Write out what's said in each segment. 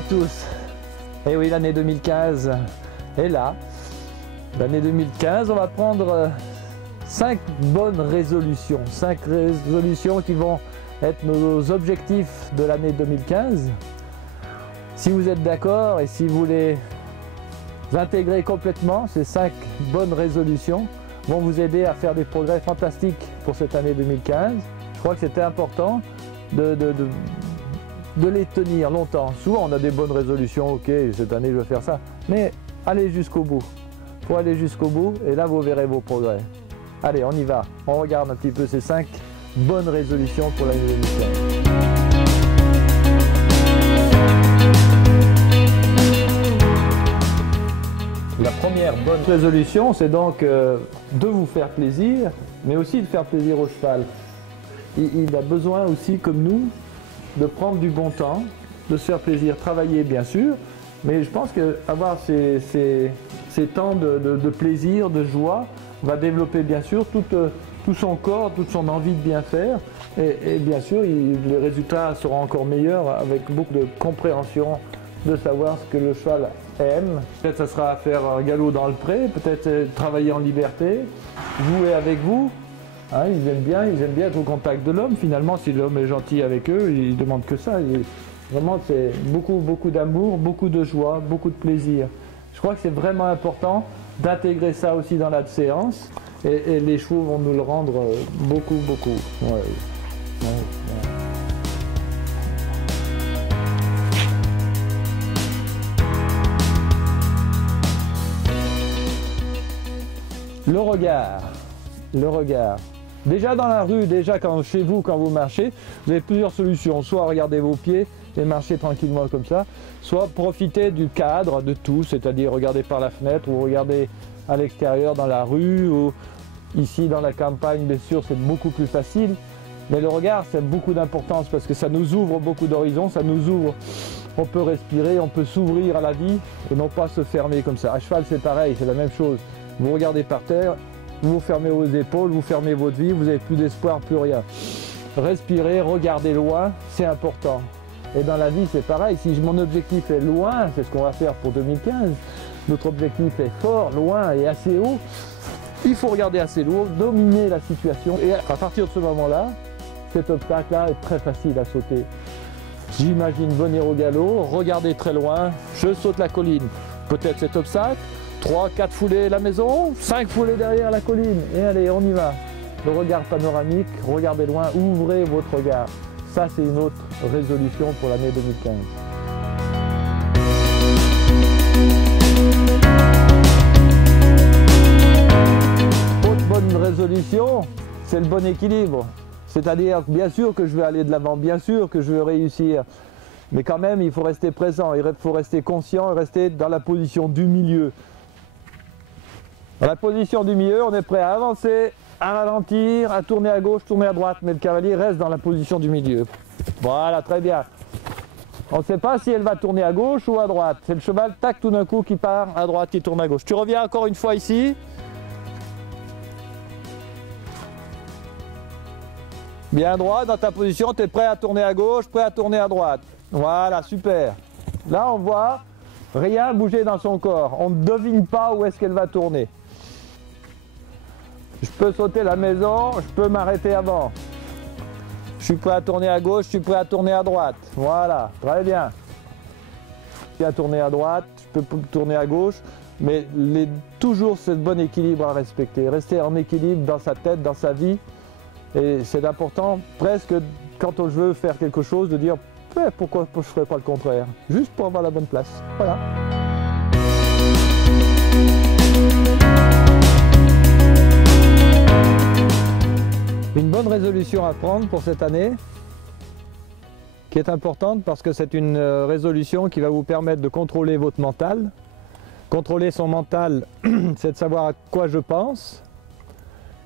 à tous. Et oui, l'année 2015 est là. L'année 2015, on va prendre 5 bonnes résolutions. 5 résolutions qui vont être nos objectifs de l'année 2015. Si vous êtes d'accord et si vous les intégrez complètement, ces 5 bonnes résolutions vont vous aider à faire des progrès fantastiques pour cette année 2015. Je crois que c'était important de les tenir longtemps. Souvent on a des bonnes résolutions, ok, cette année je vais faire ça, mais allez jusqu'au bout. Il faut aller jusqu'au bout et là vous verrez vos progrès. Allez, on y va. On regarde un petit peu ces 5 bonnes résolutions pour l'année 2015. La première bonne résolution, c'est donc de vous faire plaisir, mais aussi de faire plaisir au cheval. Il a besoin aussi, comme nous, de prendre du bon temps, de se faire plaisir, travailler bien sûr, mais je pense qu'avoir ces temps de plaisir, de joie, va développer bien sûr tout son corps, toute son envie de bien faire, et bien sûr les résultats seront encore meilleurs avec beaucoup de compréhension de savoir ce que le cheval aime. Peut-être ça sera faire un galop dans le pré, peut-être travailler en liberté, jouer avec vous. Hein, ils aiment bien être au contact de l'homme. Finalement, si l'homme est gentil avec eux, ils ne demandent que ça. Vraiment, c'est beaucoup d'amour, beaucoup de joie, beaucoup de plaisir. Je crois que c'est vraiment important d'intégrer ça aussi dans la séance. Et les chevaux vont nous le rendre beaucoup. Ouais. Le regard. Déjà dans la rue, chez vous, quand vous marchez, vous avez plusieurs solutions. Soit regarder vos pieds et marcher tranquillement comme ça, soit profiter du cadre de tout, c'est-à-dire regarder par la fenêtre ou regarder à l'extérieur dans la rue ou ici dans la campagne, bien sûr, c'est beaucoup plus facile. Mais le regard, c'est beaucoup d'importance parce que ça nous ouvre beaucoup d'horizons, ça nous ouvre. On peut respirer, on peut s'ouvrir à la vie et non pas se fermer comme ça. À cheval, c'est pareil, c'est la même chose. Vous regardez par terre, vous fermez vos épaules, vous fermez votre vie, vous n'avez plus d'espoir, plus rien. Respirez, regardez loin, c'est important. Et dans la vie, c'est pareil. Si mon objectif est loin, c'est ce qu'on va faire pour 2015, notre objectif est fort, loin et assez haut, il faut regarder assez lourd, dominer la situation. Et à partir de ce moment-là, cet obstacle-là est très facile à sauter. J'imagine venir au galop, regarder très loin, je saute la colline. Peut-être cet obstacle, 3, 4 foulées la maison, 5 foulées derrière la colline. Et allez, on y va. Le regard panoramique, regardez loin, ouvrez votre regard. Ça, c'est une autre résolution pour l'année 2015. Autre bonne résolution, c'est le bon équilibre. C'est-à-dire, bien sûr que je vais aller de l'avant, bien sûr que je vais réussir. Mais quand même, il faut rester présent, il faut rester conscient et rester dans la position du milieu. Dans la position du milieu, on est prêt à avancer, à ralentir, à tourner à gauche, tourner à droite, mais le cavalier reste dans la position du milieu. Voilà, très bien. On ne sait pas si elle va tourner à gauche ou à droite. C'est le cheval, tac, tout d'un coup, qui part à droite, qui tourne à gauche. Tu reviens encore une fois ici. Bien droit, dans ta position, tu es prêt à tourner à gauche, prêt à tourner à droite. Voilà, super. Là, on voit rien bouger dans son corps. On ne devine pas où est-ce qu'elle va tourner. Je peux sauter la maison, je peux m'arrêter avant. Je suis prêt à tourner à gauche, je suis prêt à tourner à droite. Voilà, très bien. Je suis à tourner à droite, je peux tourner à gauche, mais toujours ce bon équilibre à respecter. Rester en équilibre dans sa tête, dans sa vie. Et c'est important, presque, quand on veut faire quelque chose, de dire pourquoi je ne ferais pas le contraire. Juste pour avoir la bonne place. Voilà. Une bonne résolution à prendre pour cette année, qui est importante parce que c'est une résolution qui va vous permettre de contrôler votre mental. Contrôler son mental, c'est de savoir à quoi je pense,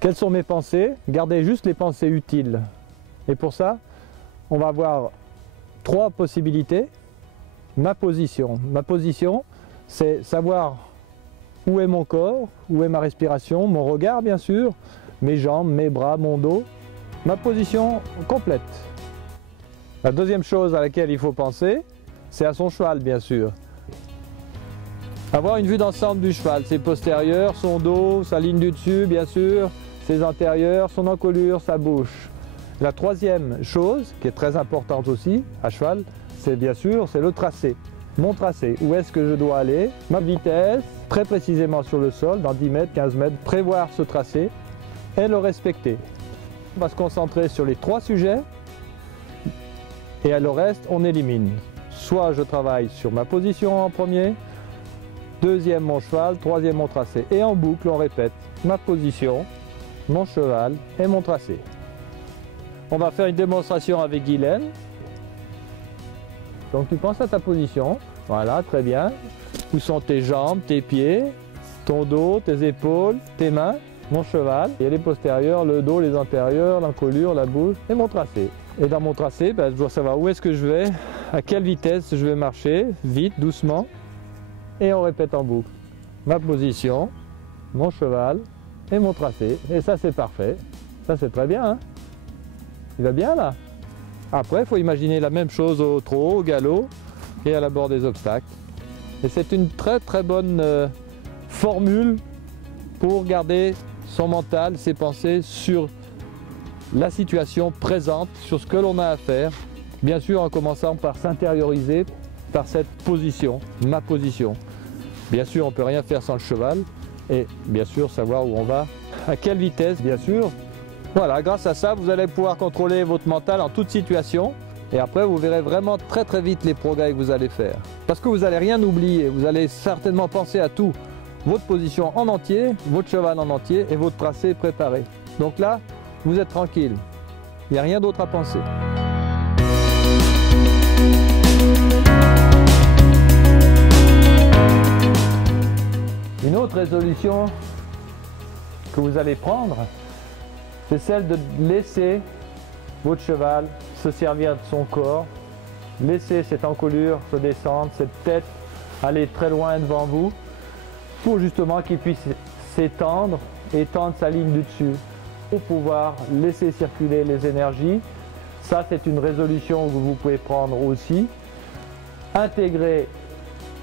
quelles sont mes pensées, garder juste les pensées utiles. Et pour ça, on va avoir 3 possibilités. Ma position. Ma position, c'est savoir où est mon corps, où est ma respiration, mon regard bien sûr, mes jambes, mes bras, mon dos, ma position complète. La deuxième chose à laquelle il faut penser, c'est à son cheval bien sûr. Avoir une vue d'ensemble du cheval, ses postérieurs, son dos, sa ligne du dessus bien sûr, ses antérieurs, son encolure, sa bouche. La troisième chose qui est très importante aussi à cheval, c'est bien sûr c'est le tracé. Mon tracé, où est-ce que je dois aller, ma vitesse, très précisément sur le sol, dans 10 mètres, 15 mètres, prévoir ce tracé et le respecter. On va se concentrer sur les 3 sujets et le reste on élimine. Soit je travaille sur ma position en premier, deuxième mon cheval, troisième mon tracé. Et en boucle on répète ma position, mon cheval et mon tracé. On va faire une démonstration avec Guylaine. Donc tu penses à ta position, voilà, très bien. Où sont tes jambes, tes pieds, ton dos, tes épaules, tes mains, mon cheval. Il y a les postérieurs, le dos, les antérieurs, l'encolure, la bouche et mon tracé. Et dans mon tracé, je dois savoir où est-ce que je vais, à quelle vitesse je vais marcher, vite, doucement. Et on répète en boucle. Ma position, mon cheval et mon tracé. Et ça c'est parfait. Ça c'est très bien, hein? Il va bien là? Après, il faut imaginer la même chose au trot, au galop et à l'abord des obstacles. Et c'est une très très bonne formule pour garder son mental, ses pensées sur la situation présente, sur ce que l'on a à faire. Bien sûr en commençant par s'intérioriser par cette position, ma position. Bien sûr on ne peut rien faire sans le cheval et bien sûr savoir où on va, à quelle vitesse bien sûr. Voilà, grâce à ça, vous allez pouvoir contrôler votre mental en toute situation et après vous verrez vraiment très très vite les progrès que vous allez faire. Parce que vous n'allez rien oublier, vous allez certainement penser à tout. Votre position en entier, votre cheval en entier et votre tracé préparé. Donc là, vous êtes tranquille, il n'y a rien d'autre à penser. Une autre résolution que vous allez prendre, c'est celle de laisser votre cheval se servir de son corps, laisser cette encolure se descendre, cette tête aller très loin devant vous, pour justement qu'il puisse s'étendre et étendre sa ligne du dessus, pour pouvoir laisser circuler les énergies. Ça c'est une résolution que vous pouvez prendre aussi. Intégrer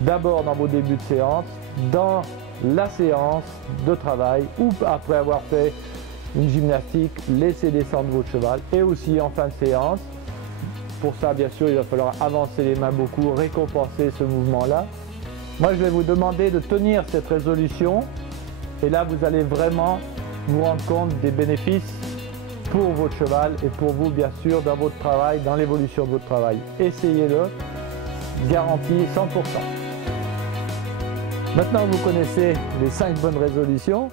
d'abord dans vos débuts de séance, dans la séance de travail ou après avoir fait une gymnastique, laissez descendre votre cheval et aussi en fin de séance. Pour ça, bien sûr, il va falloir avancer les mains beaucoup, récompenser ce mouvement-là. Moi, je vais vous demander de tenir cette résolution et là, vous allez vraiment vous rendre compte des bénéfices pour votre cheval et pour vous, bien sûr, dans votre travail, dans l'évolution de votre travail. Essayez-le, garanti 100%. Maintenant, vous connaissez les 5 bonnes résolutions.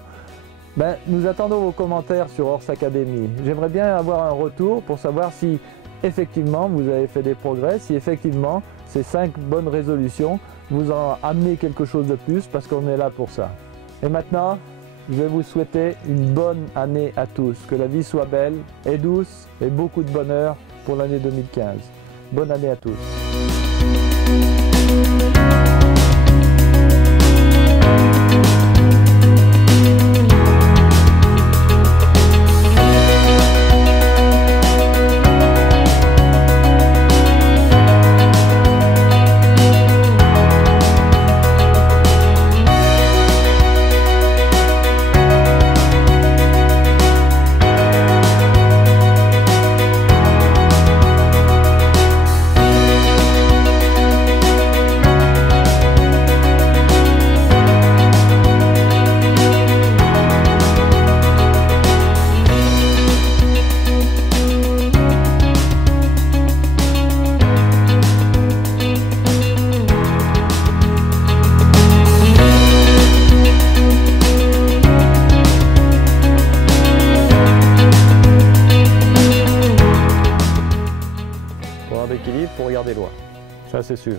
Nous attendons vos commentaires sur Horse Academy. J'aimerais bien avoir un retour pour savoir si effectivement vous avez fait des progrès, si effectivement ces 5 bonnes résolutions vous ont amené quelque chose de plus parce qu'on est là pour ça. Et maintenant, je vais vous souhaiter une bonne année à tous. Que la vie soit belle et douce et beaucoup de bonheur pour l'année 2015. Bonne année à tous. Pour garder loin, ça c'est sûr.